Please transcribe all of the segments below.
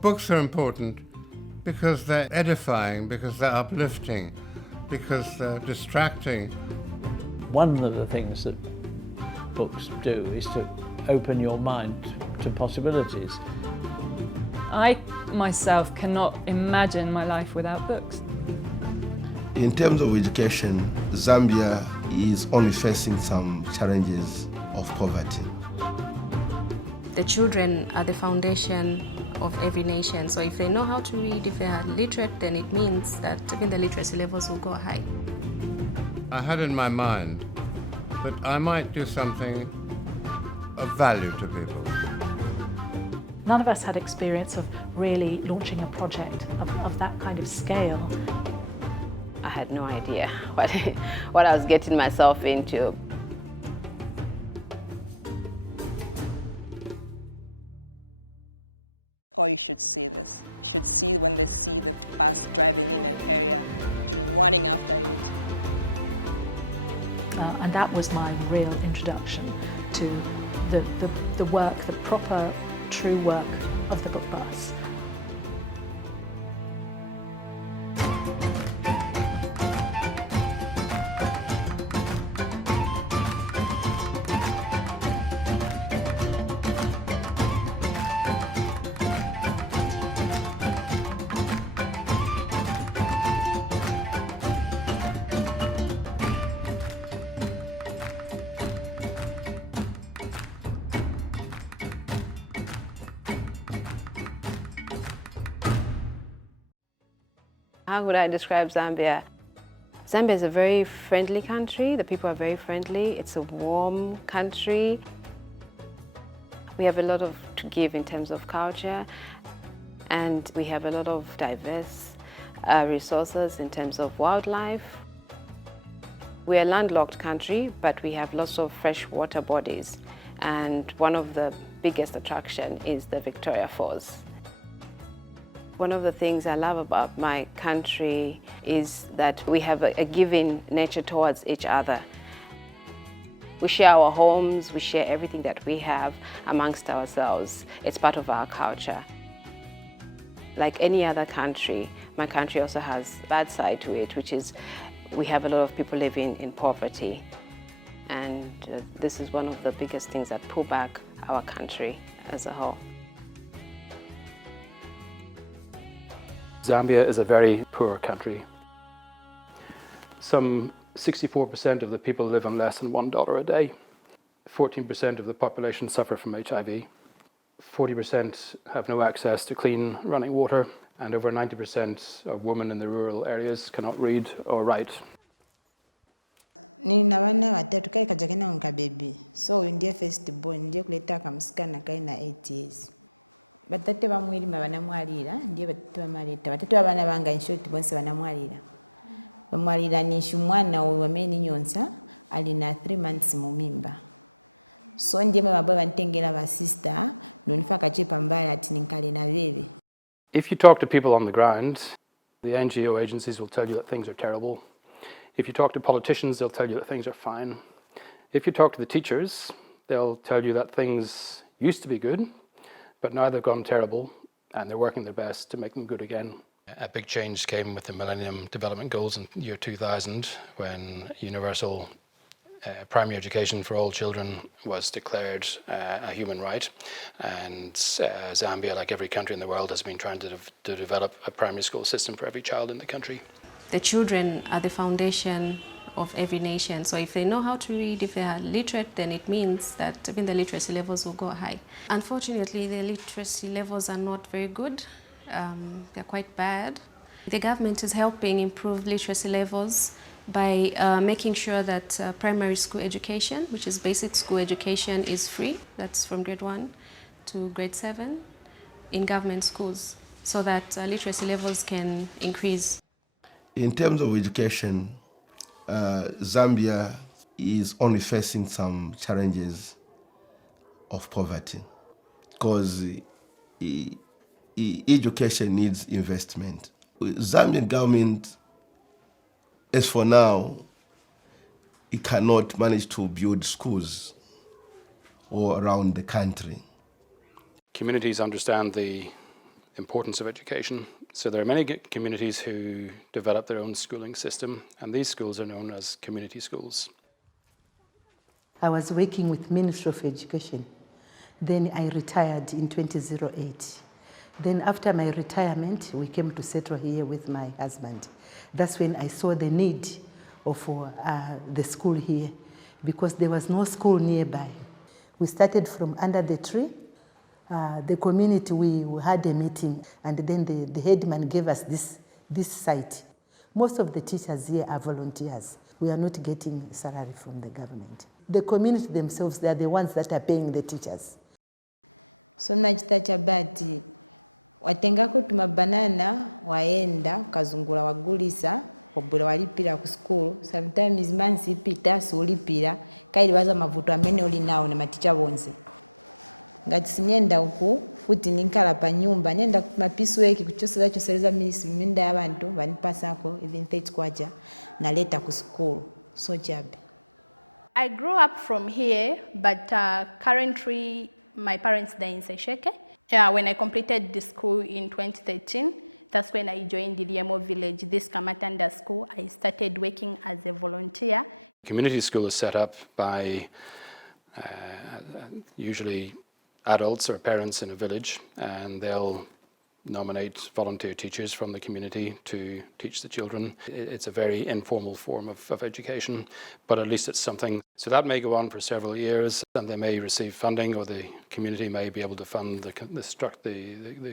books are important because they're edifying, because they're uplifting, because they're distracting. One of the things that books do is to open your mind to possibilities. I myself cannot imagine my life without books. In terms of education, Zambia is only facing some challenges of poverty. The children are the foundation of every nation, so if they know how to read, if they are literate, then it means that even the literacy levels will go high. I had in my mind that I might do something of value to people. None of us had experience of really launching a project of that kind of scale. I had no idea what I was getting myself into. Oh, you should see this. You should see when they see the bus driving in an area, children running after it. And that was my real introduction to the work, the proper, true work of the book bus. How would I describe Zambia? Zambia is a very friendly country. The people are very friendly. It's a warm country. We have a lot to give in terms of culture, and we have a lot of diverse resources in terms of wildlife. We're a landlocked country, but we have lots of freshwater bodies, and one of the biggest attractions is the Victoria Falls. One of the things I love about my country is that we have a giving nature towards each other. We share our homes, we share everything that we have amongst ourselves. It's part of our culture. Like any other country, my country also has a bad side to it, which is we have a lot of people living in poverty. And this is one of the biggest things that pull back our country as a whole. Zambia is a very poor country. Some 64% of the people live on less than $1 a day. 14% of the population suffer from HIV. 40% have no access to clean running water, and over 90% of women in the rural areas cannot read or write. Nina bana batatu kai kajakena nka baby. So ndiye first born ndiye kuleta kamsikana kai na 8 years. Batate bamwirima banamwalira ndiye batatu bamaleta batatu abana banga inshoti bonse banamwalira bamwalira nishu mwana wameni nyonsa ali na 3 months mu mimba. So ndiye baba bantengera ba sister nonifa kachepa mbala ati ninkale na bebe. If you talk to people on the ground, the NGO agencies will tell you that things are terrible. If you talk to politicians, they'll tell you that things are fine. If you talk to the teachers, they'll tell you that things used to be good, but now they've gone terrible, and they're working their best to make them good again. A big change came with the Millennium Development Goals in the year 2000, when universal primary education for all children was declared a human right. And Zambia, like every country in the world, has been trying to develop a primary school system for every child in the country. The children are the foundation of every nation. So if they know how to read, if they are literate, then it means that even the literacy levels will go high. Unfortunately, the literacy levels are not very good. They're quite bad. The government is helping improve literacy levels by making sure that primary school education, which is basic school education, is free. That's from grade 1 to grade 7 in government schools, so that literacy levels can increase. In terms of education, Zambia is only facing some challenges of poverty because education needs investment. Zambian government, as for now, it cannot manage to build schools all around the country. Communities understand the importance of education. So there are many communities who develop their own schooling system, and these schools are known as community schools. I was working with Ministry of Education. Then I retired in 2008. Then after my retirement, we came to settle here with my husband. That's when I saw the need of the school here, because there was no school nearby. We started from under the tree. The community, we had a meeting, and then the headman gave us this site. Most of the teachers here are volunteers. We are not getting salary from the government. The community themselves, they are the ones that are paying the teachers. So nachita chabati watengako tumabanana waenda ukazungula wagulisa wabula walipira ku school. Sometimes mansi pita so lipira kaili baza mavuto amene oli nawo na maticha bonse. Ngati sinyenda uku futi ninkala pa nyumba nyenda mapisu weki kuchoseza choseleza ministry minda y'abantu banipasako even 30 kwacha na leta ku school. So chabe. I grew up from here, but currently my parents are in Sesheke. When I completed the school in 2013, that's when I joined the Liemo village, this Kamatanda school. I started working as a volunteer. Community school is set up by usually adults or parents in a village, and they'll nominate volunteer teachers from the community to teach the children. It's a very informal form of education, but at least it's something. So that may go on for several years, and they may receive funding, or the community may be able to fund the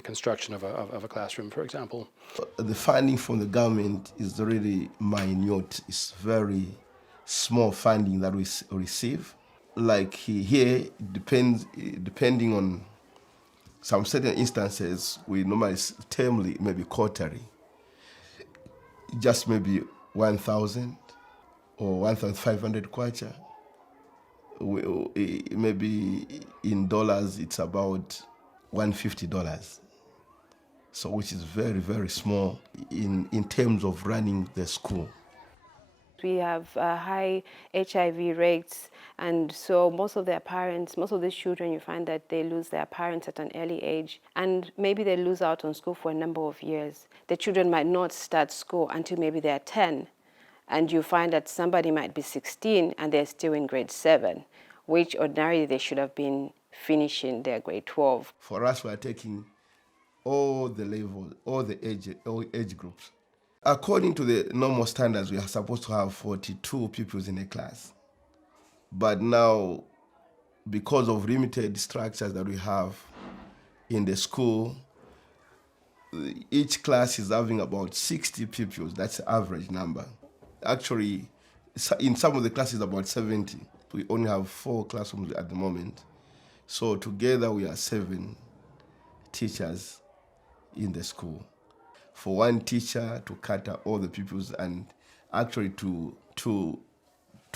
construction of a classroom, for example. The funding from the government is really minute. It's very small funding that we receive. Like here, depending on some certain instances, we normally termly, maybe quarterly, just maybe 1,000 or 1,500 kwacha. Maybe in dollars, it's about $150. So which is very, very small in terms of running the school. We have high HIV rates, and so most of these children, you find that they lose their parents at an early age, and maybe they lose out on school for a number of years. The children might not start school until maybe they're 10, and you find that somebody might be 16 and they're still in grade 7, which ordinarily they should have been finishing their grade 12. For us, we are taking all the levels, all age groups. According to the normal standards, we are supposed to have 42 pupils in a class. But now, because of limited structures that we have in the school, each class is having about 60 pupils. That's the average number. Actually, in some of the classes, about 70. We only have 4 classrooms at the moment. So together, we are 7 teachers in the school. For one teacher to cater all the pupils, and actually to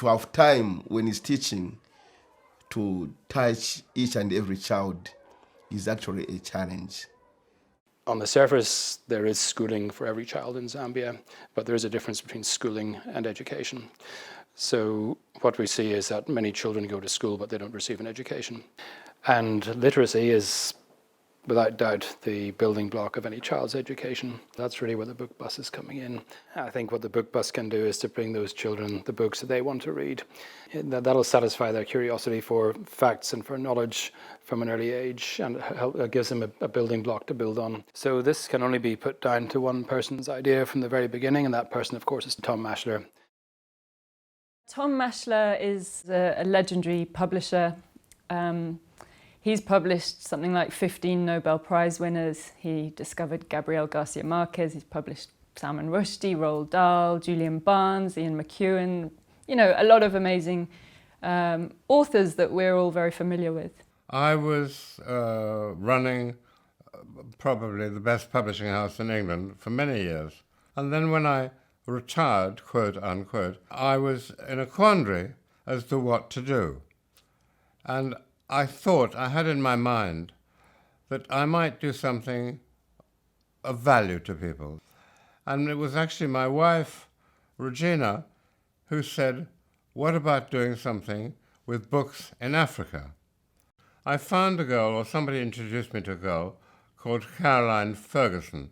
have time when he's teaching to touch each and every child is actually a challenge. On the surface, there is schooling for every child in Zambia, but there is a difference between schooling and education. So what we see is that many children go to school, but they don't receive an education. And literacy is, without doubt, the building block of any child's education. That's really where the book bus is coming in. I think what the book bus can do is to bring those children the books that they want to read. That'll satisfy their curiosity for facts and for knowledge from an early age, and it gives them a building block to build on. So this can only be put down to one person's idea from the very beginning, and that person, of course, is Tom Maschler. Tom Maschler is a legendary publisher. He's published something like 15 Nobel Prize winners. He discovered Gabriel García Márquez. He's published Salman Rushdie, Roald Dahl, Julian Barnes, Ian McEwan. You know, a lot of amazing authors that we're all very familiar with. I was running probably the best publishing house in England for many years. And then when I retired, quote unquote, I was in a quandary as to what to do. And I thought, I had in my mind that I might do something of value to people. And it was actually my wife, Regina, who said, what about doing something with books in Africa? I found a girl, or somebody introduced me to a girl, called Caroline Ferguson.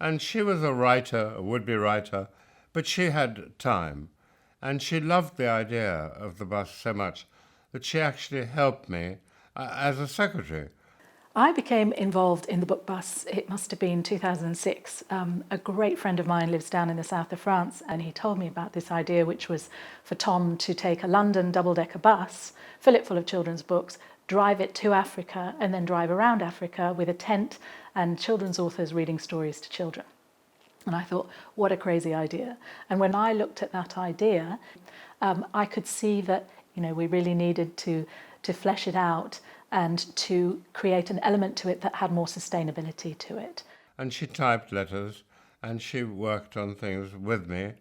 And she was a writer, a would-be writer, but she had time. And she loved the idea of the bus so much that she actually helped me as a secretary. I became involved in the book bus, it must have been 2006. A great friend of mine lives down in the south of France, and he told me about this idea, which was for Tom to take a London double-decker bus, fill it full of children's books, drive it to Africa, and then drive around Africa with a tent and children's authors reading stories to children. And I thought, what a crazy idea. And when I looked at that idea, I could see that, you know, we really needed to flesh it out and to create an element to it that had more sustainability to it. And she typed letters and she worked on things with me,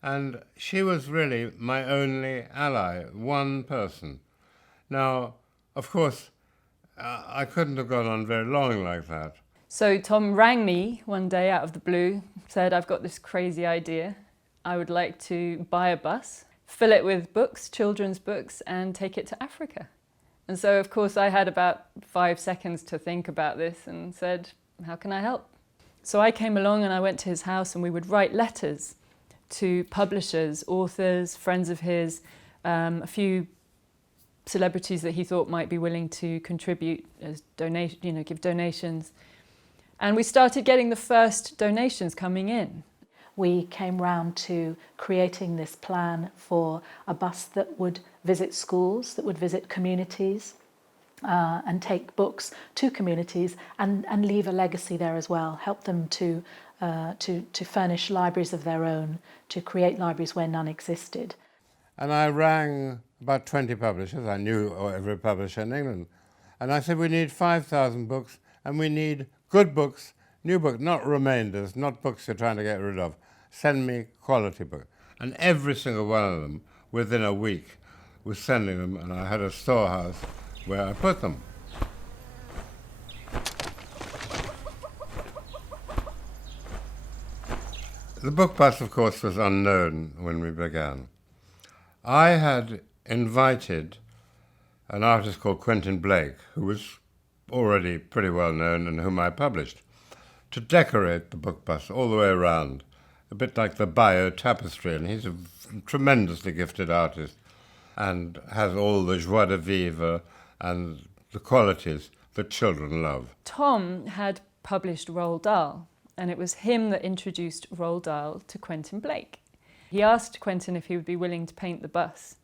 and she was really my only ally, one person. Now, of course, I couldn't have gone on very long like that. So Tom rang me one day out of the blue, said, I've got this crazy idea. I would like to buy a bus, fill it with books, children's books, and take it to Africa. And so, of course, I had about 5 seconds to think about this and said, how can I help? So I came along and I went to his house and we would write letters to publishers, authors, friends of his, a few celebrities that he thought might be willing to contribute as give donations. And we started getting the first donations coming in. We came round to creating this plan for a bus that would visit schools, that would visit communities, and take books to communities and leave a legacy there as well, help them to furnish libraries of their own, to create libraries where none existed. And I rang about 20 publishers. I knew every publisher in England. And I said, we need 5,000 books, and we need good books, new books, not remainders, not books you're trying to get rid of. Send me quality books. And every single one of them, within a week, was sending them, and I had a storehouse where I put them. The book bus, of course, was unknown when we began. I had invited an artist called Quentin who was already pretty well known and whom I published, to decorate the book bus all the way around, a bit like the Bayeux tapestry, and he's a tremendously gifted artist and has all the joie de vivre and the qualities that children love. Tom had published Roald Dahl, and it was him that introduced Roald Dahl to Quentin Blake. He asked Quentin if he would be willing to paint the bus.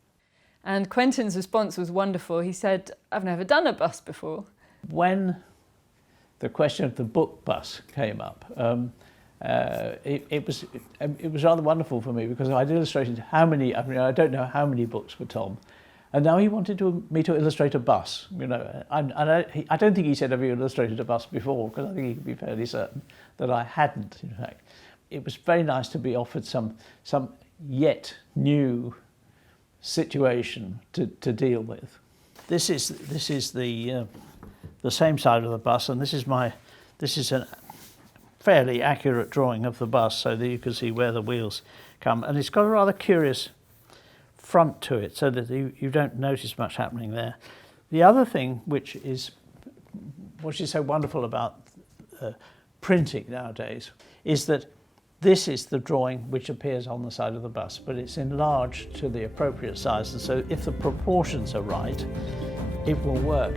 And Quentin's response was wonderful. He said, I've never done a bus before. When the question of the book bus came up, it was rather wonderful for me because I'd illustrated how many, I don't know how many books for Tom, and now he wanted me to illustrate a bus. I don't think he said have you illustrated a bus before, because I think he could be fairly certain that I hadn't, in fact. It was very nice to be offered some yet new situation to deal with. This is the same side of the bus, and this is a fairly accurate drawing of the bus so that you can see where the wheels come, and it's got a rather curious front to it so that you don't notice much happening there. The other thing which is so wonderful about printing nowadays is that this is the drawing which appears on the side of the bus, but it's enlarged to the appropriate size, and so if the proportions are right, it will work.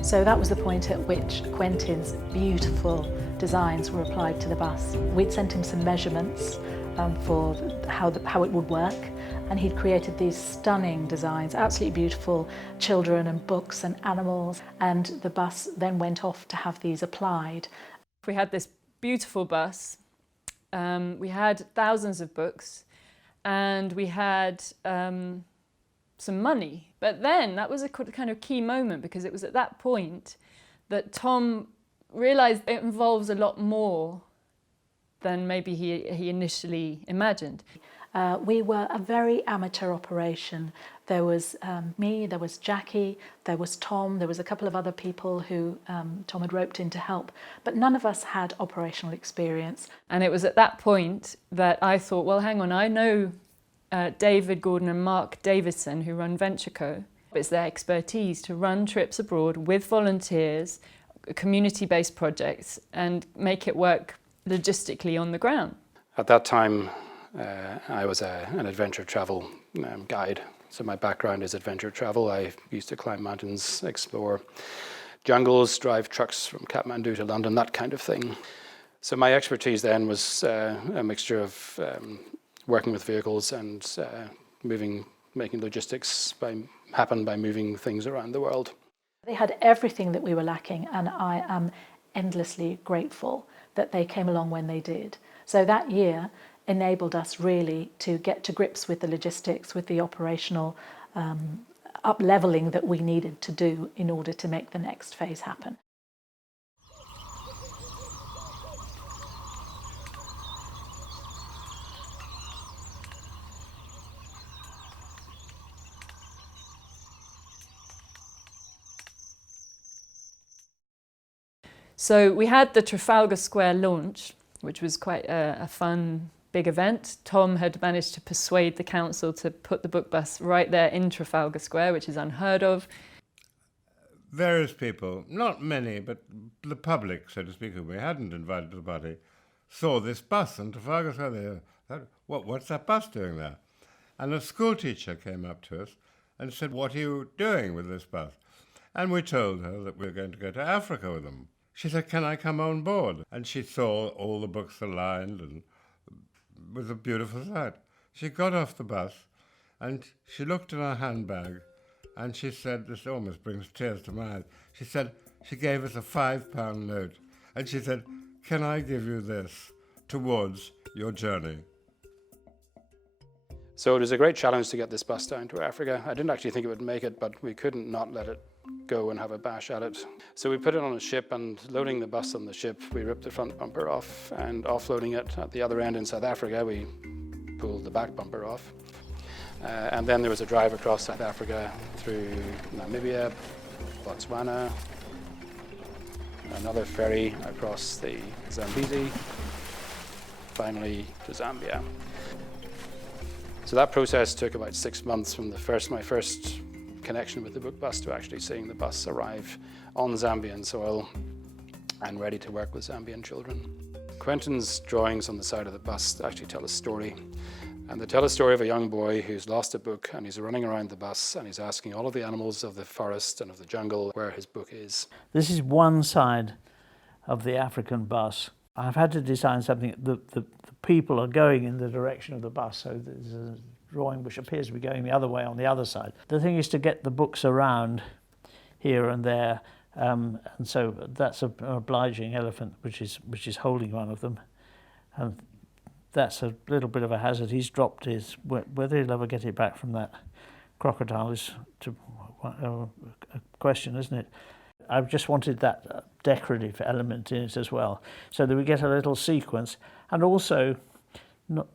So that was the point at which Quentin's beautiful designs were applied to the bus. We'd sent him some measurements for how it would work, and he'd created these stunning designs, absolutely beautiful children and books and animals, and the bus then went off to have these applied. We had this beautiful bus, we had thousands of books, and we had some money. But then that was a kind of key moment, because it was at that point that Tom realised it involves a lot more than maybe he initially imagined. We were a very amateur operation. There was me, there was Jackie, there was Tom, there was a couple of other people who Tom had roped in to help, but none of us had operational experience. And it was at that point that I thought, well, hang on, I know David Gordon and Mark Davidson, who run VentureCo. It's their expertise to run trips abroad with volunteers, community-based projects, and make it work logistically on the ground. At that time, I was an adventure travel guide. So my background is adventure travel. I used to climb mountains, explore jungles, drive trucks from Kathmandu to London, that kind of thing. So my expertise then was a mixture of working with vehicles and making logistics happen by moving things around the world. They had everything that we were lacking, and I am endlessly grateful that they came along when they did. So that year enabled us really to get to grips with the logistics, with the operational up-leveling that we needed to do in order to make the next phase happen. So we had the Trafalgar Square launch, which was quite a fun, big event. Tom had managed to persuade the council to put the book bus right there in Trafalgar Square, which is unheard of. Various people, not many, but the public, so to speak, who we hadn't invited to the party, saw this bus in Trafalgar Square. They thought, what's that bus doing there? And a school teacher came up to us and said, what are you doing with this bus? And we told her that we were going to go to Africa with them. She said, can I come on board? And she saw all the books aligned, and it was a beautiful sight. She got off the bus and she looked in her handbag and she said, this almost brings tears to my eyes, she gave us a £5 note and she said, can I give you this towards your journey? So it was a great challenge to get this bus down to Africa. I didn't actually think it would make it, but we couldn't not let it go and have a bash at it. So we put it on a ship, and loading the bus on the ship, we ripped the front bumper off, and offloading it at the other end in South Africa, we pulled the back bumper off. And then there was a drive across South Africa through Namibia, Botswana, another ferry across the Zambezi, finally to Zambia. So that process took about 6 months from my first connection with the book bus to actually seeing the bus arrive on Zambian soil and ready to work with Zambian children. Quentin's drawings on the side of the bus actually tell a story. And they tell a story of a young boy who's lost a book, and he's running around the bus and he's asking all of the animals of the forest and of the jungle where his book is. This is one side of the African bus. I've had to design something, the people are going in the direction of the bus, so there's a drawing which appears to be going the other way on the other side. The thing is to get the books around here and there, and so that's an obliging elephant which is holding one of them, and that's a little bit of a hazard. He's dropped his, whether he'll ever get it back from that crocodile is a question, isn't it? I've just wanted that decorative element in it as well, so that we get a little sequence, and also not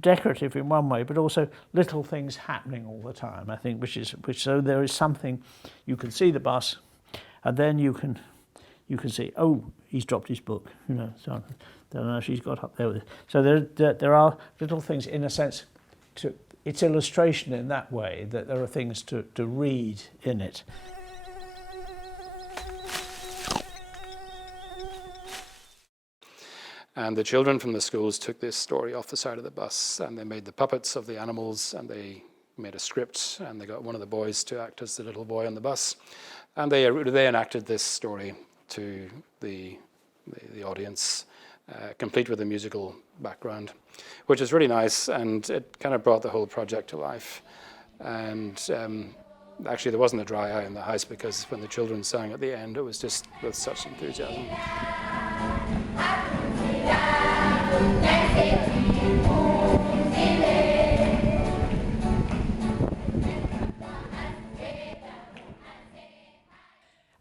decorative in one way, but also little things happening all the time, I think, which so there is something, you can see the bus, and then you can see, oh, he's dropped his book, so I don't know if she's got up there with it. So there are little things, in a sense, it's illustration in that way, that there are things to read in it. And the children from the schools took this story off the side of the bus, and they made the puppets of the animals, and they made a script, and they got one of the boys to act as the little boy on the bus, and they enacted this story to the audience, complete with a musical background, which is really nice, and it kind of brought the whole project to life. And actually there wasn't a dry eye in the house, because when the children sang at the end, it was just with such enthusiasm.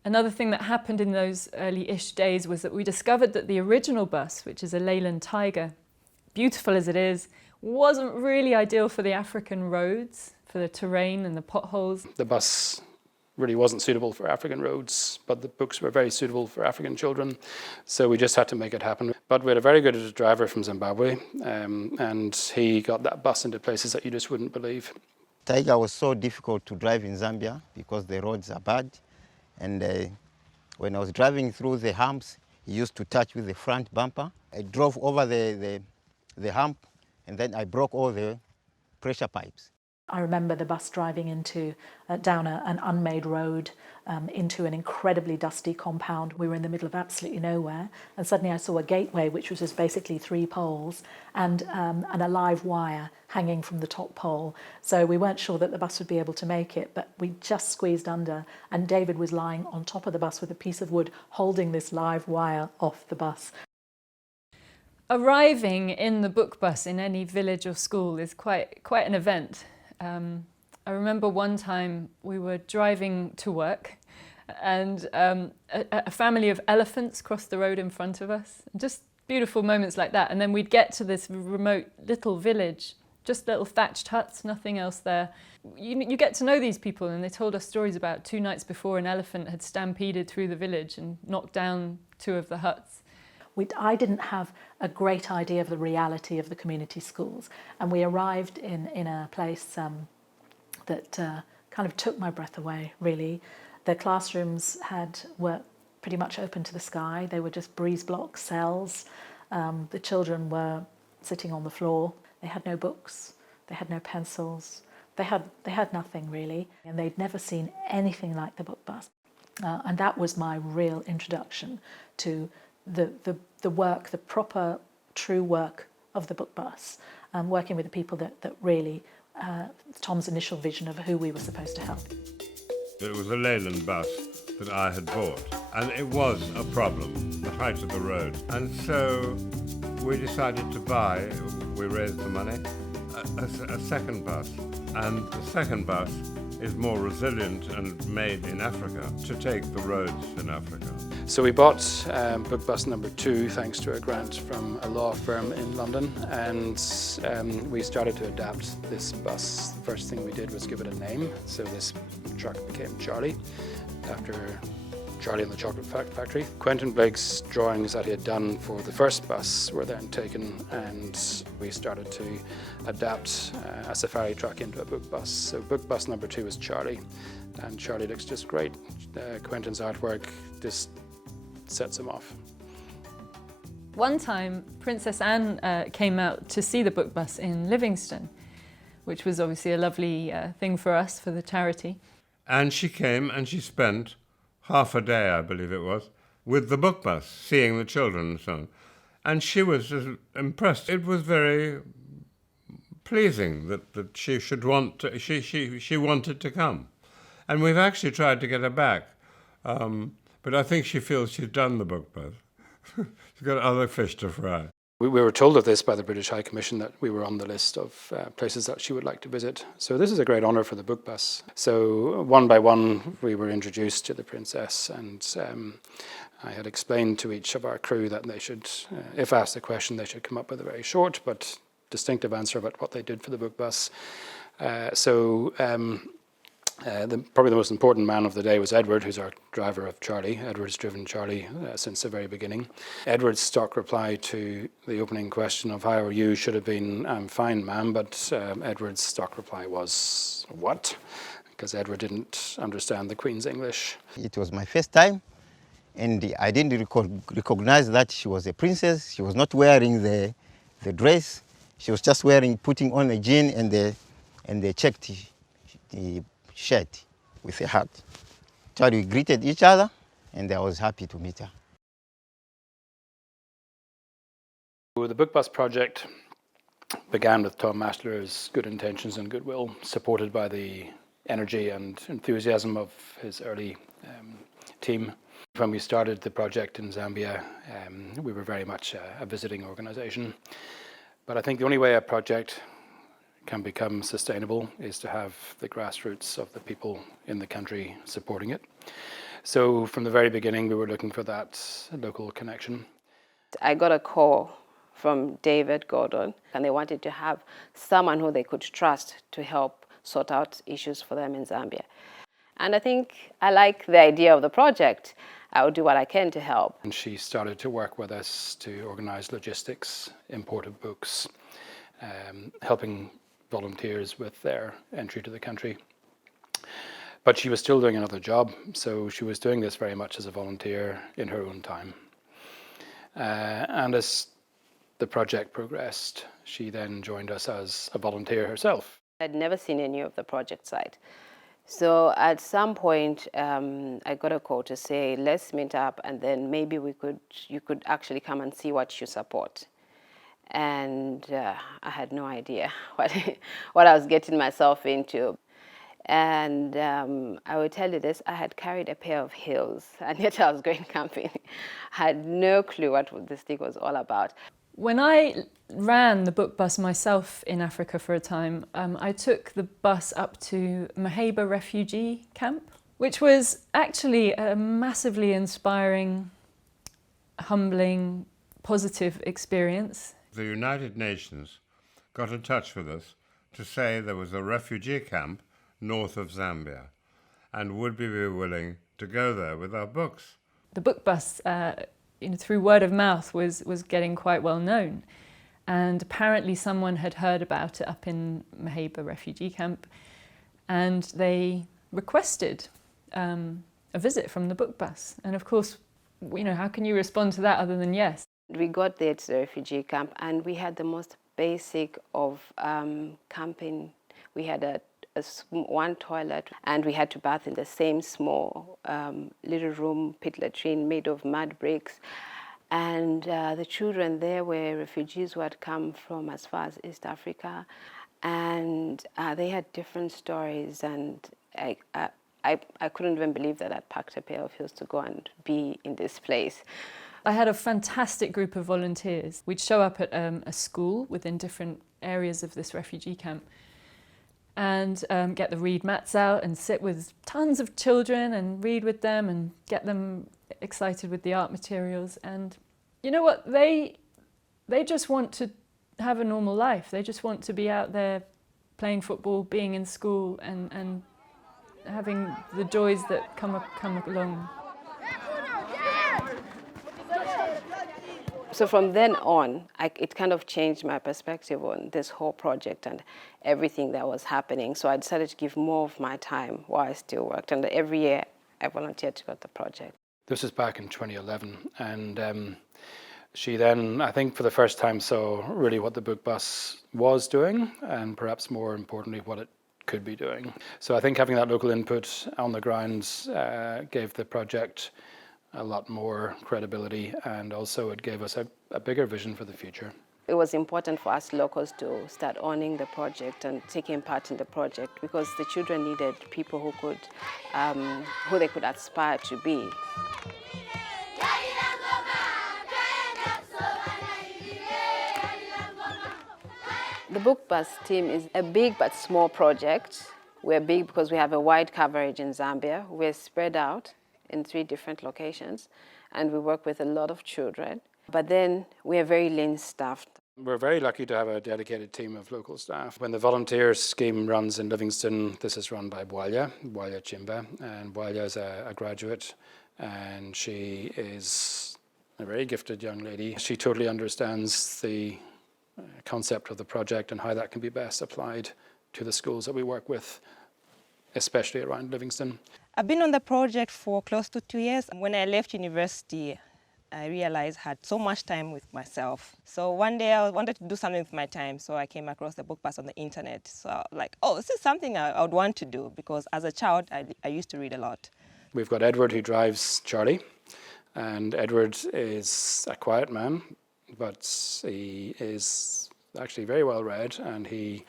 Another thing that happened in those early-ish days was that we discovered that the original bus, which is a Leyland Tiger, beautiful as it is, wasn't really ideal for the African roads, for the terrain and the potholes. The bus really wasn't suitable for African roads, but the books were very suitable for African children, so we just had to make it happen. But we had a very good driver from Zimbabwe, and he got that bus into places that you just wouldn't believe. Tiger was so difficult to drive in Zambia because the roads are bad, and when I was driving through the humps, he used to touch with the front bumper. I drove over the hump, and then I broke all the pressure pipes. I remember the bus driving into down an unmade road into an incredibly dusty compound. We were in the middle of absolutely nowhere, and suddenly I saw a gateway which was just basically 3 poles and a live wire hanging from the top pole. So we weren't sure that the bus would be able to make it, but we just squeezed under, and David was lying on top of the bus with a piece of wood holding this live wire off the bus. Arriving in the book bus in any village or school is quite an event. I remember one time we were driving to work and a family of elephants crossed the road in front of us. Just beautiful moments like that. And then we'd get to this remote little village, just little thatched huts, nothing else there. You get to know these people, and they told us stories about 2 nights before an elephant had stampeded through the village and knocked down 2 of the huts. I didn't have a great idea of the reality of the community schools, and we arrived in a place that kind of took my breath away, really. The classrooms were pretty much open to the sky. They were just breeze block cells. The children were sitting on the floor. They had no books, they had no pencils, they had nothing really, and they'd never seen anything like the book bus. And that was my real introduction to the work, the proper, true work of the book bus, working with the people that really, Tom's initial vision of who we were supposed to help. It was a Lennon bus that I had bought, and it was a problem, the height of the road. And so we decided to buy, we raised the money, a second bus. And the second bus is more resilient and made in Africa to take the roads in Africa. So we bought book bus number 2 thanks to a grant from a law firm in London, and we started to adapt this bus. The first thing we did was give it a name, so this truck became Charlie, after Charlie and the Chocolate Factory. Quentin Blake's drawings that he had done for the first bus were then taken, and we started to adapt a safari truck into a book bus. So book bus number 2 is Charlie, and Charlie looks just great. Quentin's artwork just sets him off. One time, Princess Anne came out to see the book bus in Livingston, which was obviously a lovely thing for us, for the charity. And she came and she spent half a day, I believe it was, with the book bus, seeing the children and so on. And she was just impressed. It was very pleasing that she should want to, she wanted to come. And we've actually tried to get her back. But I think she feels she's done the book bus. She's got other fish to fry. We were told of this by the British High Commission, that we were on the list of places that she would like to visit. So this is a great honour for the book bus. So one by one we were introduced to the princess, and I had explained to each of our crew that they should, if asked a question, they should come up with a very short but distinctive answer about what they did for the book bus. Probably the most important man of the day was Edward, who's our driver of Charlie. Edward's driven Charlie since the very beginning. Edward's stock reply to the opening question of "How are you?" should have been "I'm fine, ma'am," but Edward's stock reply was "What?" because Edward didn't understand the Queen's English. It was my first time, and I didn't recognize that she was a princess. She was not wearing the dress. She was just putting on a jean and the checked shirt with a hat. So we greeted each other, and I was happy to meet her. The book bus project began with Tom Maschler's good intentions and goodwill, supported by the energy and enthusiasm of his early team. When we started the project in Zambia, we were very much a visiting organization. But I think the only way a project can become sustainable is to have the grassroots of the people in the country supporting it. So from the very beginning, we were looking for that local connection. I got a call from David Gordon, and they wanted to have someone who they could trust to help sort out issues for them in Zambia. And I think I like the idea of the project. I would do what I can to help. And she started to work with us to organize logistics, imported books, helping volunteers with their entry to the country. But she was still doing another job, so she was doing this very much as a volunteer in her own time. And as the project progressed, she then joined us as a volunteer herself. I'd never seen any of the project site. So at some point, I got a call to say, let's meet up, and then maybe you could actually come and see what you support. And I had no idea what I was getting myself into. And I will tell you this, I had carried a pair of heels, and yet I was going camping. I had no clue what this thing was all about. When I ran the book bus myself in Africa for a time, I took the bus up to Maheba refugee camp, which was actually a massively inspiring, humbling, positive experience. The United Nations got in touch with us to say there was a refugee camp north of Zambia, and would we be willing to go there with our books? The book bus, through word of mouth, was getting quite well known, and apparently someone had heard about it up in Maheba refugee camp, and they requested a visit from the book bus. And of course, how can you respond to that other than yes? We got there to the refugee camp, and we had the most basic of camping. We had one toilet, and we had to bath in the same small little room, pit latrine made of mud bricks. And the children there were refugees who had come from as far as East Africa, and they had different stories, and I couldn't even believe that I'd packed a pair of heels to go and be in this place. I had a fantastic group of volunteers. We'd show up at a school within different areas of this refugee camp, and get the reed mats out and sit with tons of children and read with them and get them excited with the art materials. And you know what? They just want to have a normal life. They just want to be out there playing football, being in school, and having the joys that come along. So from then on, it kind of changed my perspective on this whole project and everything that was happening. So I decided to give more of my time while I still worked. And every year, I volunteered to go to the project. This was back in 2011. And she then, I think for the first time, saw really what the book bus was doing, and perhaps more importantly, what it could be doing. So I think having that local input on the ground gave the project a lot more credibility, and also it gave us a bigger vision for the future. It was important for us locals to start owning the project and taking part in the project, because the children needed people who they could aspire to be. The book bus team is a big but small project. We're big because we have a wide coverage in Zambia. We're spread out in 3 different locations, and we work with a lot of children. But then we are very lean staffed. We're very lucky to have a dedicated team of local staff. When the volunteer scheme runs in Livingston, this is run by Bwalya Chimba, and Bwalya is a graduate, and she is a very gifted young lady. She totally understands the concept of the project and how that can be best applied to the schools that we work with, especially around Livingston. I've been on the project for close to 2 years. When I left university, I realized I had so much time with myself. So one day I wanted to do something with my time, so I came across the book bus on the internet. So I was like, oh, this is something I would want to do, because as a child, I used to read a lot. We've got Edward, who drives Charlie, and Edward is a quiet man, but he is actually very well read, and he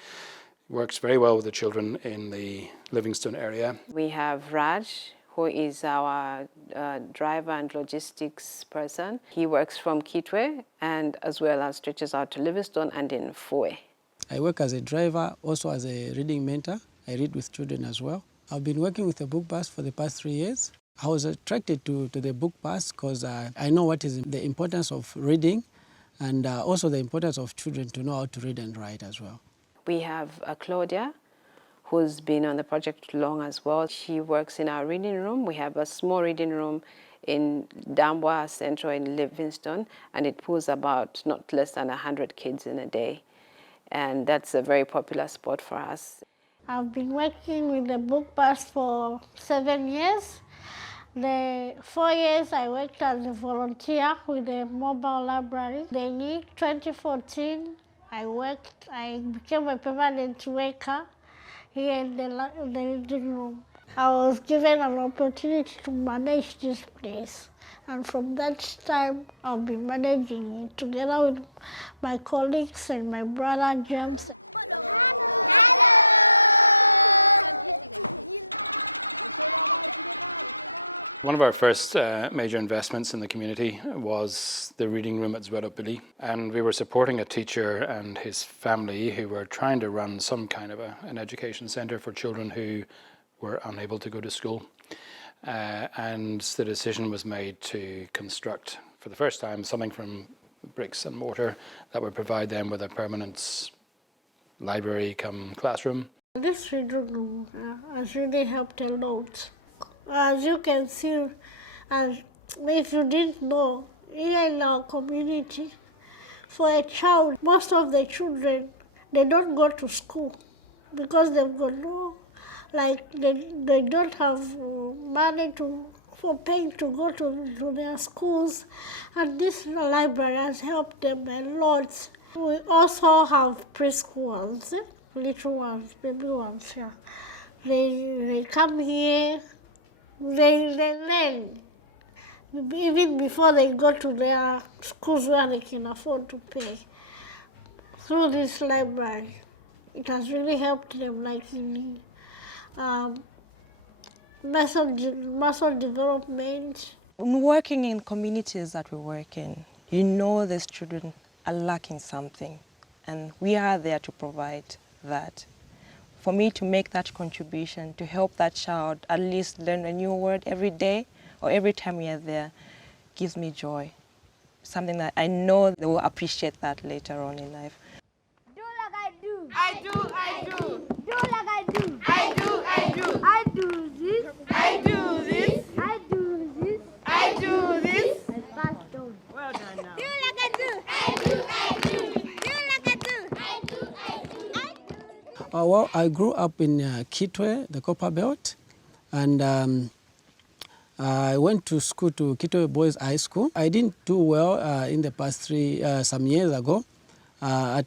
works very well with the children in the Livingston area. We have Raj, who is our driver and logistics person. He works from Kitwe, and as well as stretches out to Livingston and in Fue. I work as a driver, also as a reading mentor. I read with children as well. I've been working with the book bus for the past 3 years. I was attracted to the book bus because I know what is the importance of reading and also the importance of children to know how to read and write as well. We have Claudia, who's been on the project long as well. She works in our reading room. We have a small reading room in Dambwa Central in Livingston, and it pulls about not less than 100 kids in a day. And that's a very popular spot for us. I've been working with the book bus for 7 years. The 4 years I worked as a volunteer with the mobile library. Then in 2014, I became a permanent worker here in the reading room. I was given an opportunity to manage this place. And from that time, I've been managing it together with my colleagues and my brother James. One of our first major investments in the community was the reading room at Zwedopili, and we were supporting a teacher and his family who were trying to run some kind of an education centre for children who were unable to go to school. And the decision was made to construct, for the first time, something from bricks and mortar that would provide them with a permanent library come classroom. This reading room has really helped a lot. As you can see, if you didn't know, here in our community, for a child, most of the children, they don't go to school because they've got no, they don't have money for paying to go to their schools, and this library has helped them a lot. We also have preschoolers, little ones, baby ones. Yeah. They come here. They learn even before they go to their schools where they can afford to pay. Through this library, it has really helped them, like in muscle development. Working in communities that we work in, you know these children are lacking something, and we are there to provide that. For me to make that contribution, to help that child at least learn a new word every day or every time we are there, gives me joy. Something that I know they will appreciate that later on in life. Do like I do. I do, I do. Do like I do. I do, I do. I do this. I do this. I do this. I do this. I passed on. Well done now. Do like I do. I do, I do. Do like I do. I do, I do. I do. Well, I grew up in Kitwe, the Copper Belt, and I went to school to Kitwe Boys High School. I didn't do well in the past some years ago. At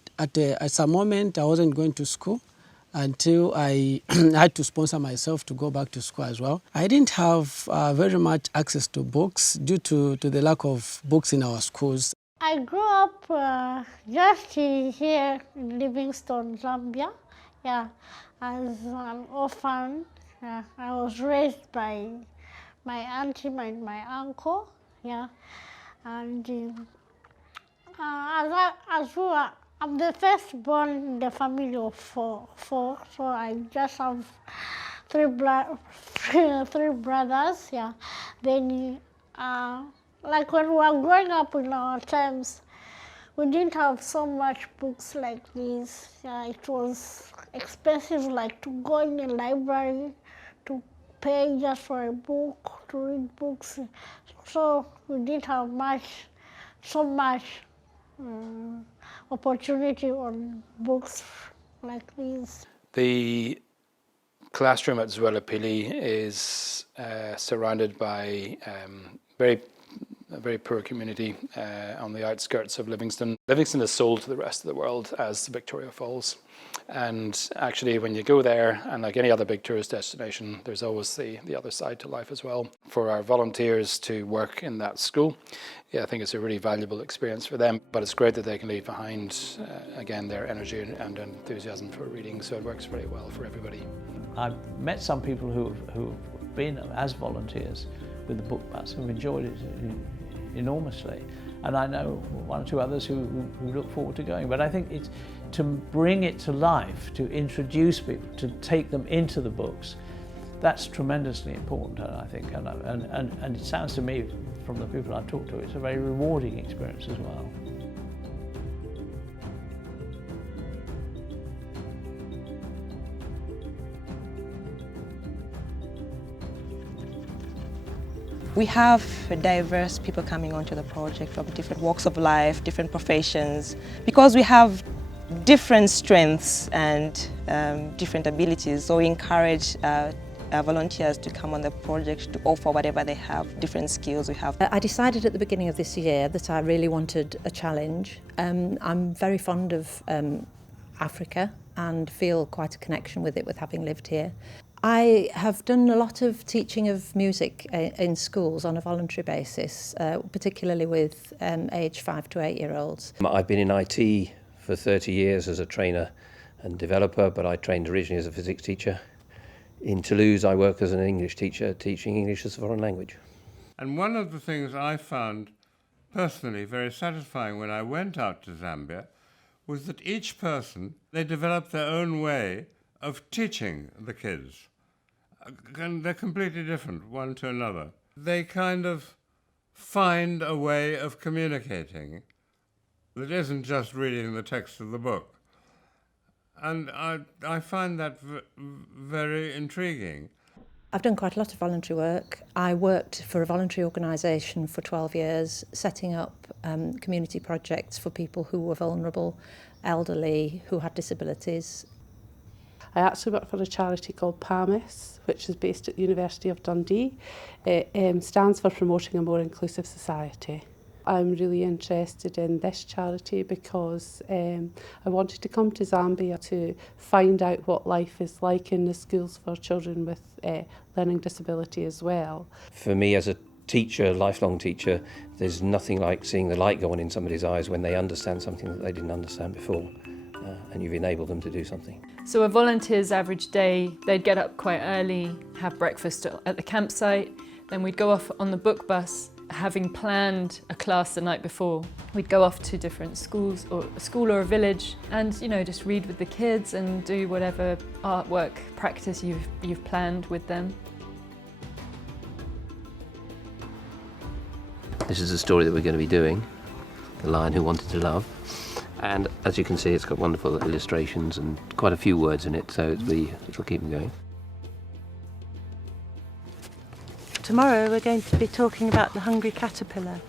some moment, I wasn't going to school until I had to sponsor myself to go back to school as well. I didn't have very much access to books due to the lack of books in our schools. I grew up just here in Livingstone, Zambia. Yeah, as an orphan. I was raised by my auntie and my uncle. Yeah, and I'm the firstborn in the family of four, so I just have three brothers. Yeah, then like when we were growing up in our times, we didn't have so much books like this. Yeah, it was expensive, like to go in the library, to pay just for a book, to read books. So we didn't have so much opportunity on books like this. The classroom at Zwedopili is surrounded by a very poor community on the outskirts of Livingston. Livingston is sold to the rest of the world as Victoria Falls. And actually, when you go there, and like any other big tourist destination, there's always the other side to life as well. For our volunteers to work in that school, yeah, I think it's a really valuable experience for them. But it's great that they can leave behind, again, their energy and enthusiasm for reading, so it works very well for everybody. I've met some people who've been as volunteers with the book bus, who've enjoyed it enormously. And I know one or two others who look forward to going. But I think it's to bring it to life, to introduce people, to take them into the books. That's tremendously important, I think. And it sounds to me, from the people I've talked to, it's a very rewarding experience as well. We have diverse people coming onto the project from different walks of life, different professions, because we have different strengths and different abilities. So we encourage volunteers to come on the project to offer whatever they have, different skills we have. I decided at the beginning of this year that I really wanted a challenge. I'm very fond of Africa and feel quite a connection with it with having lived here. I have done a lot of teaching of music in schools on a voluntary basis, particularly with age 5 to 8 year olds. I've been in IT for 30 years as a trainer and developer, but I trained originally as a physics teacher. In Toulouse, I work as an English teacher, teaching English as a foreign language. And one of the things I found personally very satisfying when I went out to Zambia was that each person, they developed their own way of teaching the kids. And they're completely different, one to another. They kind of find a way of communicating that isn't just reading the text of the book. And I find that very intriguing. I've done quite a lot of voluntary work. I worked for a voluntary organisation for 12 years, setting up community projects for people who were vulnerable, elderly, who had disabilities. I actually work for a charity called PAMIS, which is based at the University of Dundee. It stands for Promoting a More Inclusive Society. I'm really interested in this charity because I wanted to come to Zambia to find out what life is like in the schools for children with learning disability as well. For me as a teacher, lifelong teacher, there's nothing like seeing the light go on in somebody's eyes when they understand something that they didn't understand before, and you've enabled them to do something. So a volunteer's average day, they'd get up quite early, have breakfast at the campsite, then we'd go off on the book bus, having planned a class the night before. We'd go off to different schools, or a school or a village, and just read with the kids and do whatever artwork practice you've planned with them. This is the story that we're going to be doing, The Lion Who Wanted to Love. And as you can see, it's got wonderful illustrations and quite a few words in it, so it'll keep them going. Tomorrow we're going to be talking about the hungry caterpillar.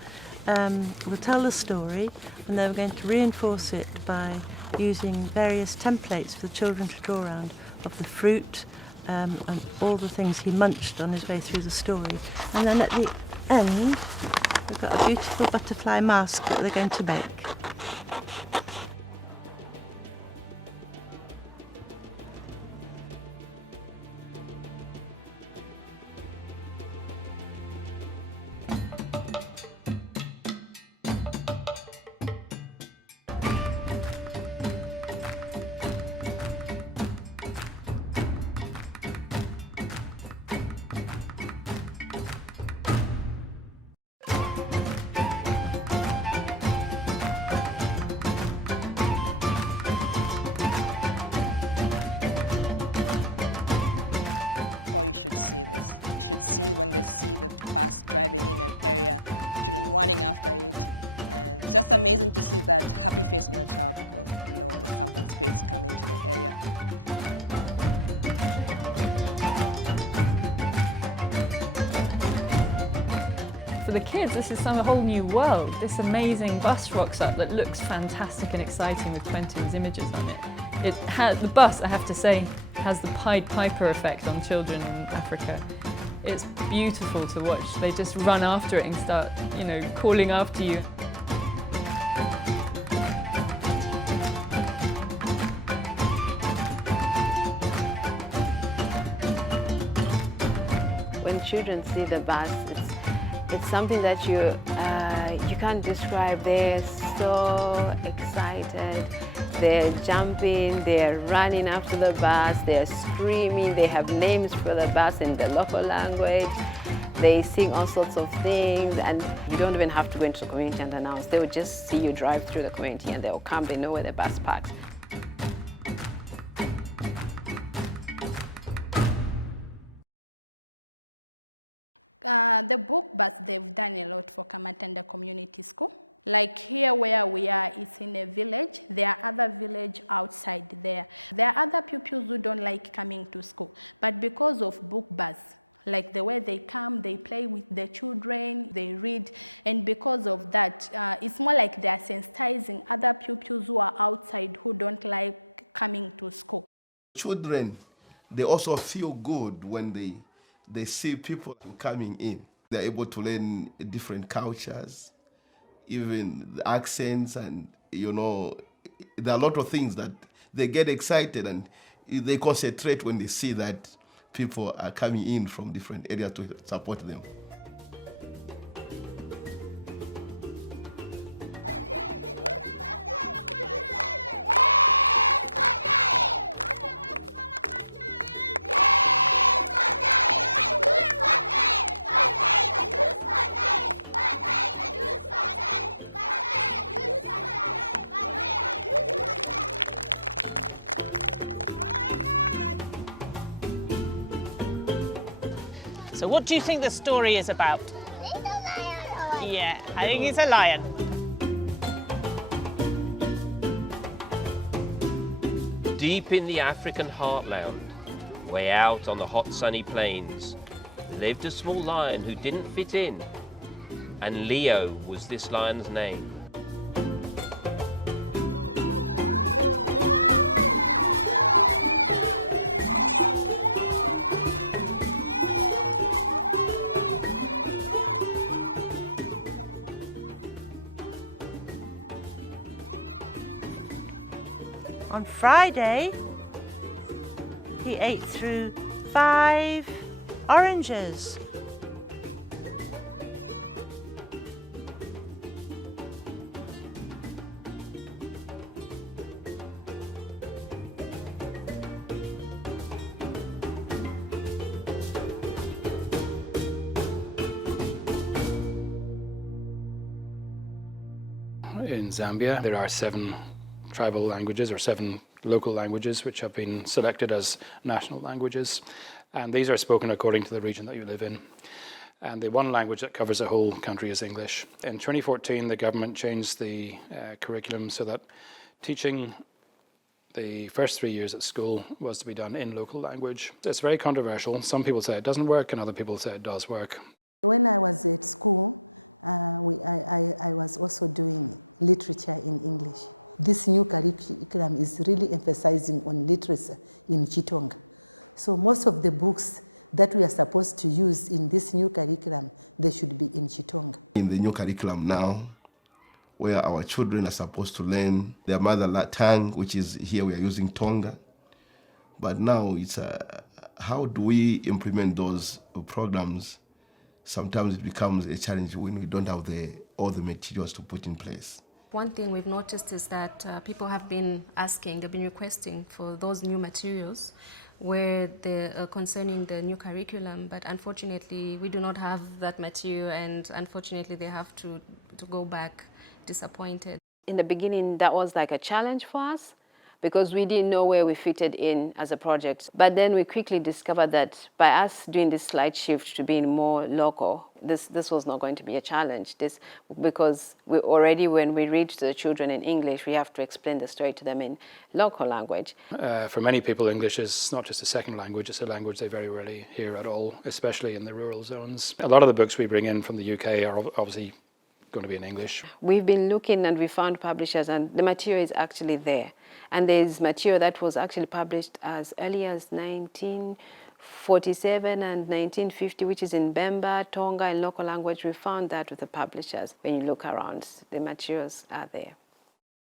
We'll tell the story and then we're going to reinforce it by using various templates for the children to draw around of the fruit and all the things he munched on his way through the story. And then at the end we've got a beautiful butterfly mask that they're going to make. Oh, you should see this. You should see when they see the bus driving in an area, children running after it. And it's just amazing to see that happy face on the child because there's something great's coming to the area. For the kids, this is a whole new world. This amazing bus rocks up that looks fantastic and exciting with Quentin's images on it. The bus, I have to say, has the Pied Piper effect on children in Africa. It's beautiful to watch. They just run after it and start, calling after you. When children see the bus, it's something that you can't describe. They're so excited. They're jumping, they're running after the bus, they're screaming, they have names for the bus in the local language. They sing all sorts of things, and you don't even have to go into the community and announce. They will just see you drive through the community and they'll come, they know where the bus parks. The book bus, they've done a lot for Kamatanda Community School. Like here where we are, it's in a village. There are other villages outside there. There are other pupils who don't like coming to school. But because of book bus, Like the way they come, they play with the children, they read, and because of that, it's more like they are sensitizing other pupils who are outside who don't like coming to school. Children, they also feel good when they see people coming in. They're able to learn different cultures, even the accents, and there are a lot of things that they get excited and they concentrate when they see that people are coming in from different areas to support them. So what do you think the story is about? Yeah, I think it's a lion. Deep in the African heartland, way out on the hot sunny plains, lived a small lion who didn't fit in. And Leo was this lion's name. On Friday, he ate through 5 oranges. In Zambia, there are 7 tribal languages or 7 local languages which have been selected as national languages, and these are spoken according to the region that you live in. And the one language that covers the whole country is English. In 2014, the government changed the curriculum so that teaching the first 3 years at school was to be done in local language. It's very controversial. Some people say it doesn't work and other people say it does work. When I was at school, I was also doing literature in English. This new curriculum is really emphasizing on literacy in Chitonga. So most of the books that we are supposed to use in this new curriculum, they should be in Chitonga. In the new curriculum now, where our children are supposed to learn their mother tongue, which is here we are using Tonga. But now it's how do we implement those programs? Sometimes it becomes a challenge when we don't have all the materials to put in place. One thing we've noticed is that people have been asking, they've been requesting for those new materials where they're concerning the new curriculum, but unfortunately we do not have that material, and unfortunately they have to go back disappointed. In the beginning, that was like a challenge for us because we didn't know where we fitted in as a project. But then we quickly discovered that by us doing this slight shift to being more local, this was not going to be a challenge. Because we already, when we read to the children in English, we have to explain the story to them in local language. For many people, English is not just a second language, it's a language they very rarely hear at all, especially in the rural zones. A lot of the books we bring in from the UK are obviously going to be in English. We've been looking and we found publishers, and the material is actually there. And there's material that was actually published as early as 1947 and 1950, which is in Bemba, Tonga, in local language. We found that with the publishers. When you look around, the materials are there.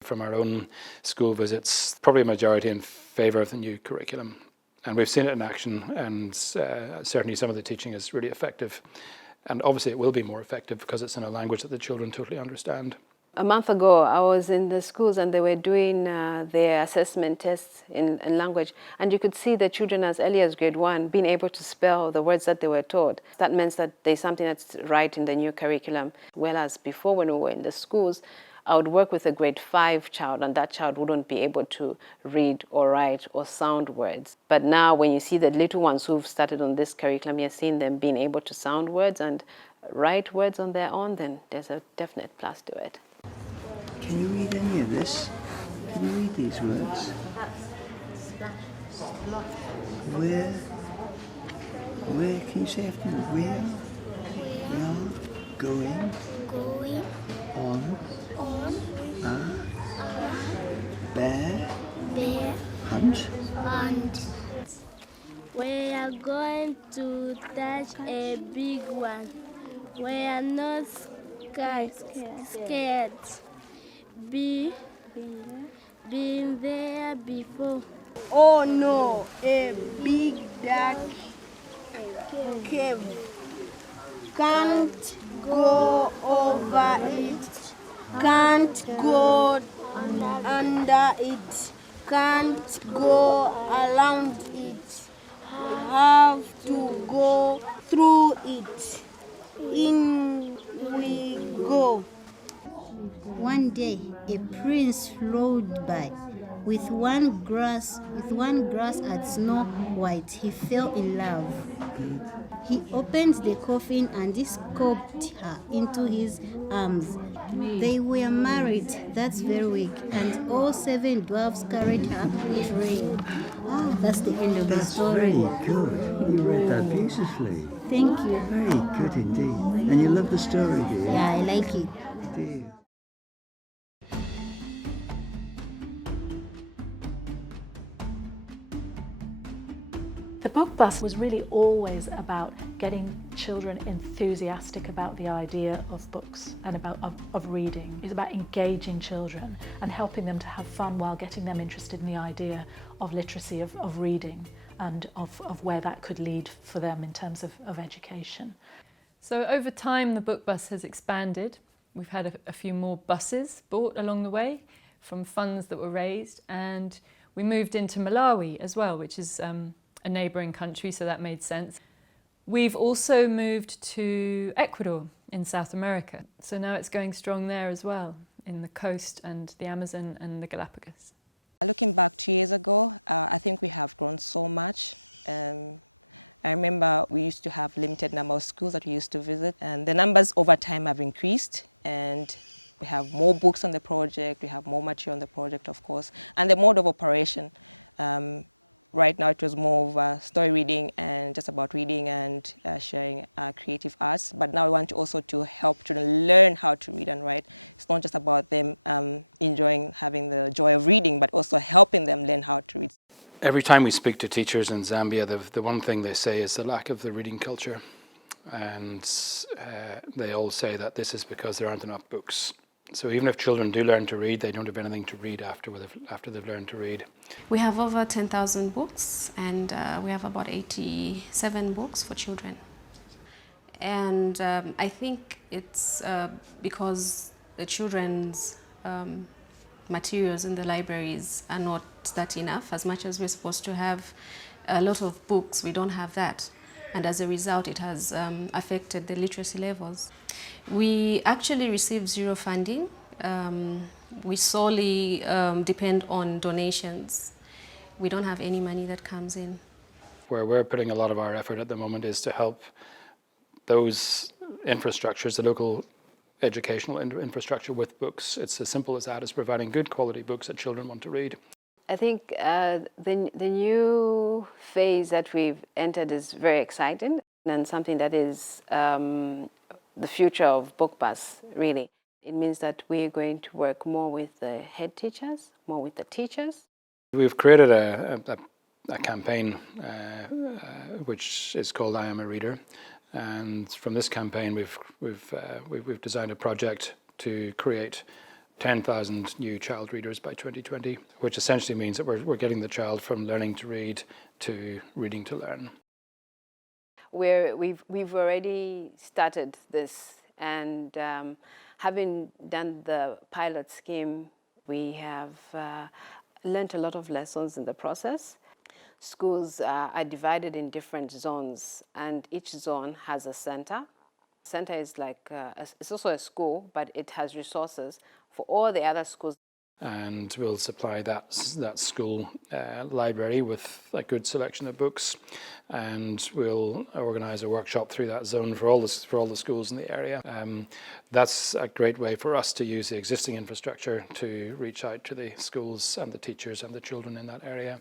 From our own school visits, probably a majority in favour of the new curriculum. And we've seen it in action, and certainly some of the teaching is really effective. And obviously it will be more effective because it's in a language that the children totally understand. A month ago, I was in the schools and they were doing their assessment tests in language. And you could see the children as early as grade 1 being able to spell the words that they were taught. That means that there's something that's right in the new curriculum. Whereas before, when we were in the schools, I would work with a grade 5 child, and that child wouldn't be able to read or write or sound words. But now when you see the little ones who've started on this curriculum, you're seeing them being able to sound words and write words on their own, then there's a definite plus to it. Can you read any of this? Can you read these words? Where Where can you say after me? We are going on a bear hunt. We are going to touch a big one. We are not scared. Been there before. Oh no, a big dark cave. Can't go over it. Can't go under it. Can't go around it. Have to go through it. In we go. One day, a prince rode by with one grass at Snow White. He fell in love. He opened the coffin and scooped her into his arms. They were married that very week, and all 7 dwarfs carried her train. That's the end of the story. Very good. You read that beautifully. Thank you. Very good indeed. And you love the story, do you? Yeah, I like it. Do you? The book bus was really always about getting children enthusiastic about the idea of books and of reading. It's about engaging children and helping them to have fun while getting them interested in the idea of literacy, of reading, and of where that could lead for them in terms of education. So over time the book bus has expanded. We've had a few more buses bought along the way from funds that were raised, and we moved into Malawi as well, which is a neighbouring country, so that made sense. We've also moved to Ecuador in South America, so now it's going strong there as well, in the coast and the Amazon and the Galapagos. Looking back 2 years ago, I think we have grown so much. I remember we used to have limited number of schools that we used to visit, and the numbers over time have increased, and we have more books on the project, we have more material on the project, of course, and the mode of operation. Right now it was more of story reading and just about reading and sharing creative arts, but now we want also to help children learn how to read and write. It's not just about them enjoying having the joy of reading, but also helping them learn how to read. Every time we speak to teachers in Zambia, the one thing they say is the lack of the reading culture. And they all say that this is because there aren't enough books. So even if children do learn to read, they don't have anything to read after they've learned to read. We have over 10,000 books, and we have about 87 books for children. And I think it's because the children's materials in the libraries are not that enough. As much as we're supposed to have a lot of books, we don't have that. And as a result, it has affected the literacy levels. We actually receive 0 funding. We solely depend on donations. We don't have any money that comes in. Where we're putting a lot of our effort at the moment is to help those infrastructures, the local educational infrastructure with books. It's as simple as that, is providing good quality books that children want to read. I think the new phase that we've entered is very exciting and something that is the future of book bus, really. It means that we're going to work more with the head teachers, more with the teachers. We've created a campaign which is called I Am a Reader, and from this campaign we've designed a project to create 10,000 new child readers by 2020, which essentially means that we're getting the child from learning to read to reading to learn. We've already started this, and having done the pilot scheme, we have learned a lot of lessons in the process. Schools are divided in different zones, and each zone has a center. Center is like, it's also a school, but it has resources for all the other schools. And we'll supply that school library with a good selection of books, and we'll organise a workshop through that zone for all the schools in the area. That's a great way for us to use the existing infrastructure to reach out to the schools and the teachers and the children in that area.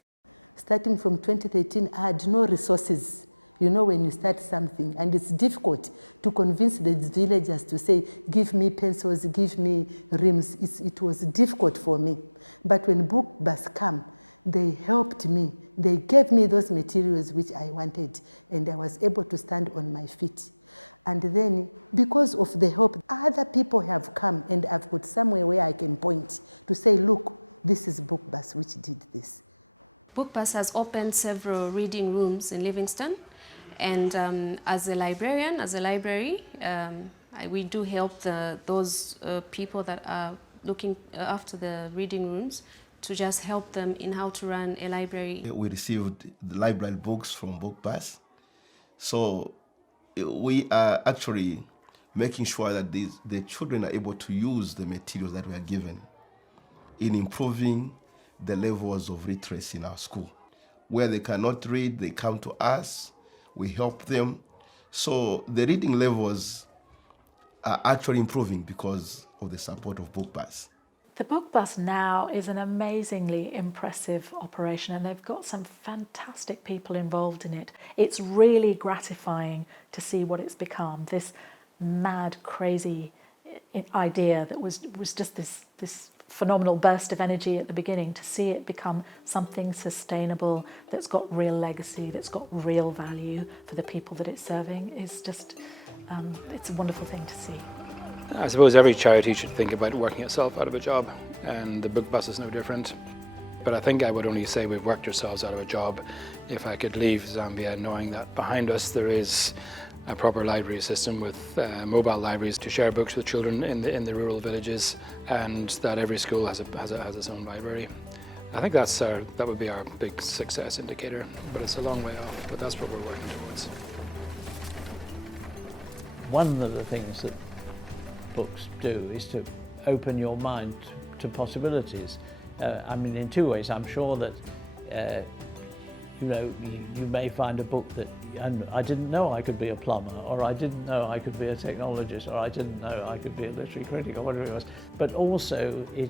Starting from 2013, I had no resources You know, when you start something, and it's difficult to convince the villagers to say, give me pencils, give me rims. It was difficult for me. But when book bus came, they helped me. They gave me those materials which I wanted, and I was able to stand on my feet. And then, because of the help, other people have come, and I've got somewhere where I can point to say, look, this is Book Bus which did this. Book Bus has opened several reading rooms in Livingston. And as a librarian, as a library, we do help those people that are looking after the reading rooms to just help them in how to run a library. We received the library books from Book Bus. So we are actually making sure that the children are able to use the materials that we are given in improving the levels of literacy in our school. Where they cannot read, they come to us. We help them. So the reading levels are actually improving because of the support of Book Bus. The Book Bus now is an amazingly impressive operation, and they've got some fantastic people involved in it. It's really gratifying to see what it's become, this mad, crazy idea that was just this phenomenal burst of energy at the beginning, to see it become something sustainable that's got real legacy, that's got real value for the people that it's serving is just, it's a wonderful thing to see. I suppose every charity should think about working itself out of a job, and the Book Bus is no different. But I think I would only say we've worked ourselves out of a job if I could leave Zambia knowing that behind us there is a proper library system with mobile libraries to share books with children in the rural villages, and that every school has its own library. I think that would be our big success indicator, but it's a long way off, but that's what we're working towards. One of the things that books do is to open your mind to possibilities. I mean, in two ways. I'm sure that you may find a book that, and I didn't know I could be a plumber, or I didn't know I could be a technologist, or I didn't know I could be a literary critic, or whatever it was. But also it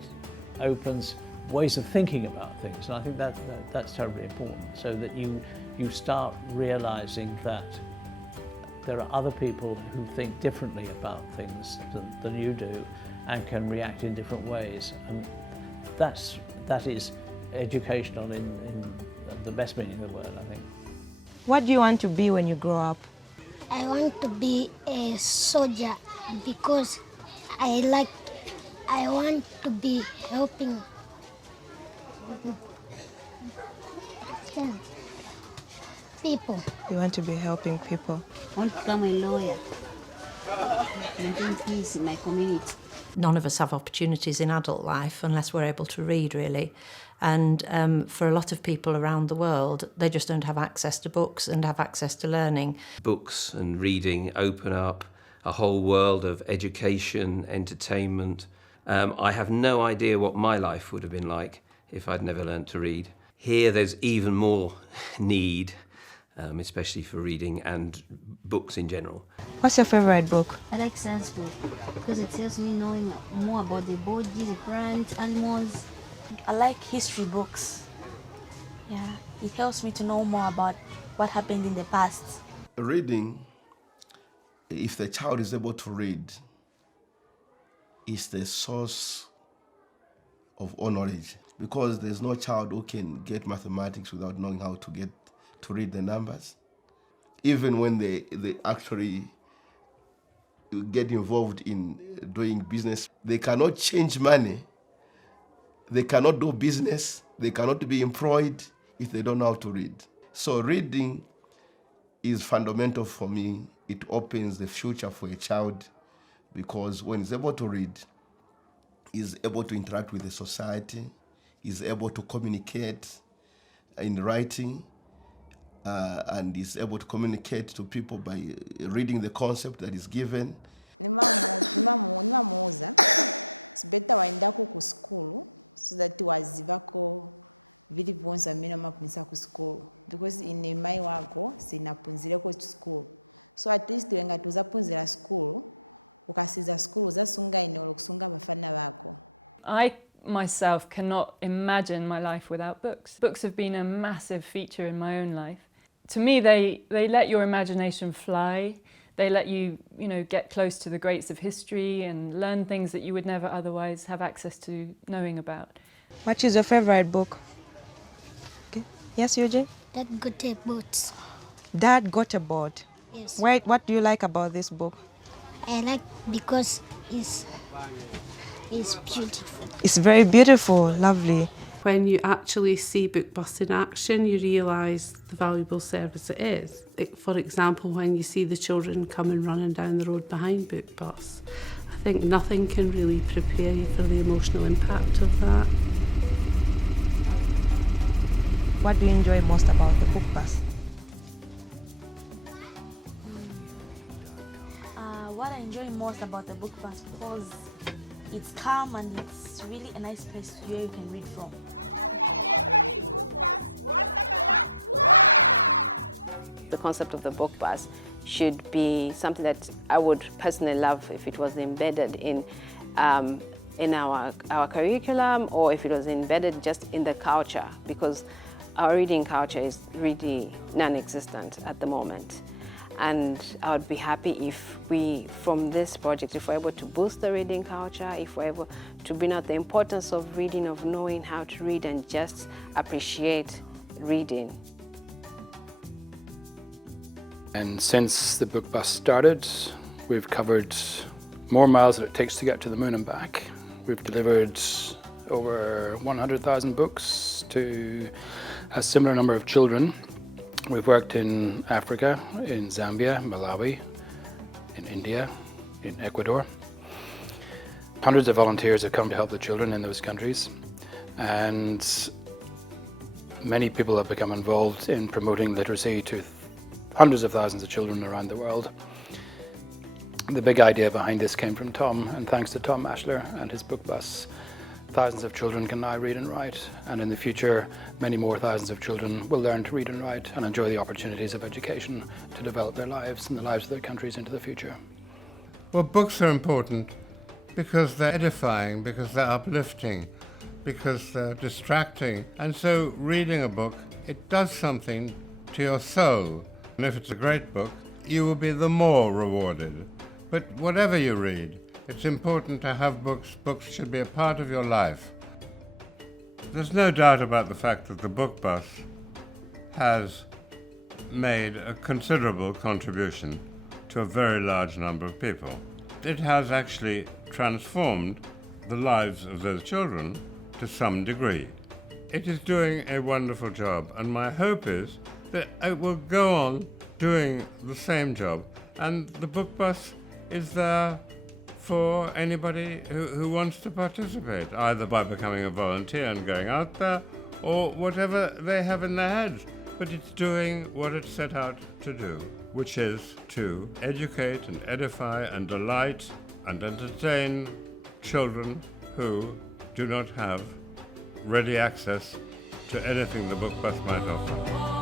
opens ways of thinking about things, and I think that's terribly important, so that you start realizing that there are other people who think differently about things than you do, and can react in different ways, and that is educational in the best meaning of the word, I think. What do you want to be when you grow up? I want to be a soldier because I want to be helping people. You want to be helping people? I want to become a lawyer, maintain peace in my community. None of us have opportunities in adult life unless we're able to read, really. And for a lot of people around the world, they just don't have access to books and have access to learning. Books and reading open up a whole world of education, entertainment. I have no idea what my life would have been like if I'd never learnt to read. Here there's even more need, especially for reading and books in general. What's your favorite book? I like science book because it helps me knowing more about the body, the plants, animals. I like history books. Yeah, it helps me to know more about what happened in the past. Reading, if the child is able to read, is the source of all knowledge, because there's no child who can get mathematics without knowing how to read the numbers. Even when they actually get involved in doing business, they cannot change money, they cannot do business, they cannot be employed if they don't know how to read. So reading is fundamental for me. It opens the future for a child, because when he's able to read, he's able to interact with the society, he's able to communicate in writing, and is able to communicate to people by reading the concept that is given. Nimamuuza sibeta waendako ku school so that wazivako vili vonsa mina mapumisa ku school, because in my wako sinapunzire ku school, so at least wenga tuzapunzira school ukasiza school uzasunga ino kusunga bafana bako. I myself cannot imagine my life without books. Books have been a massive feature in my own life. to me, they let your imagination fly. They let you, get close to the greats of history and learn things that you would never otherwise have access to knowing about. What is your favorite book? Okay. Yes, Eugene? That got a boat. Dad Got a Boat. Yes. What do you like about this book? I like because it's beautiful. It's very beautiful, lovely. When you actually see BookBus in action, you realise the valuable service it is. For example, when you see the children coming running down the road behind BookBus, I think nothing can really prepare you for the emotional impact of that. What do you enjoy most about the BookBus? What I enjoy most about the BookBus because it's calm and it's really a nice place where you can read from. The concept of the book bus should be something that I would personally love if it was embedded in our curriculum, or if it was embedded just in the culture, because our reading culture is really non-existent at the moment. And I would be happy if we, from this project, if we're able to boost the reading culture, if we're able to bring out the importance of reading, of knowing how to read and just appreciate reading. And since the book bus started, we've covered more miles than it takes to get to the moon and back. We've delivered over 100,000 books to a similar number of children. We've worked in Africa, in Zambia, Malawi, in India, in Ecuador. Hundreds of volunteers have come to help the children in those countries, and many people have become involved in promoting literacy to hundreds of thousands of children around the world. The big idea behind this came from Tom, and thanks to Tom Maschler and his book bus, thousands of children can now read and write, and in the future many more thousands of children will learn to read and write and enjoy the opportunities of education to develop their lives and the lives of their countries into the future. Well, books are important because they're edifying, because they're uplifting, because they're distracting, and so reading a book, it does something to your soul. And if it's a great book, you will be the more rewarded. But whatever you read, it's important to have books. Books should be a part of your life. There's no doubt about the fact that the book bus has made a considerable contribution to a very large number of people. It has actually transformed the lives of those children to some degree. It is doing a wonderful job, and my hope is that it will go on doing the same job, and the book bus is there for anybody who wants to participate, either by becoming a volunteer and going out there, or whatever they have in their heads. But it's doing what it's set out to do, which is to educate and edify and delight and entertain children who do not have ready access to anything the book bus might offer.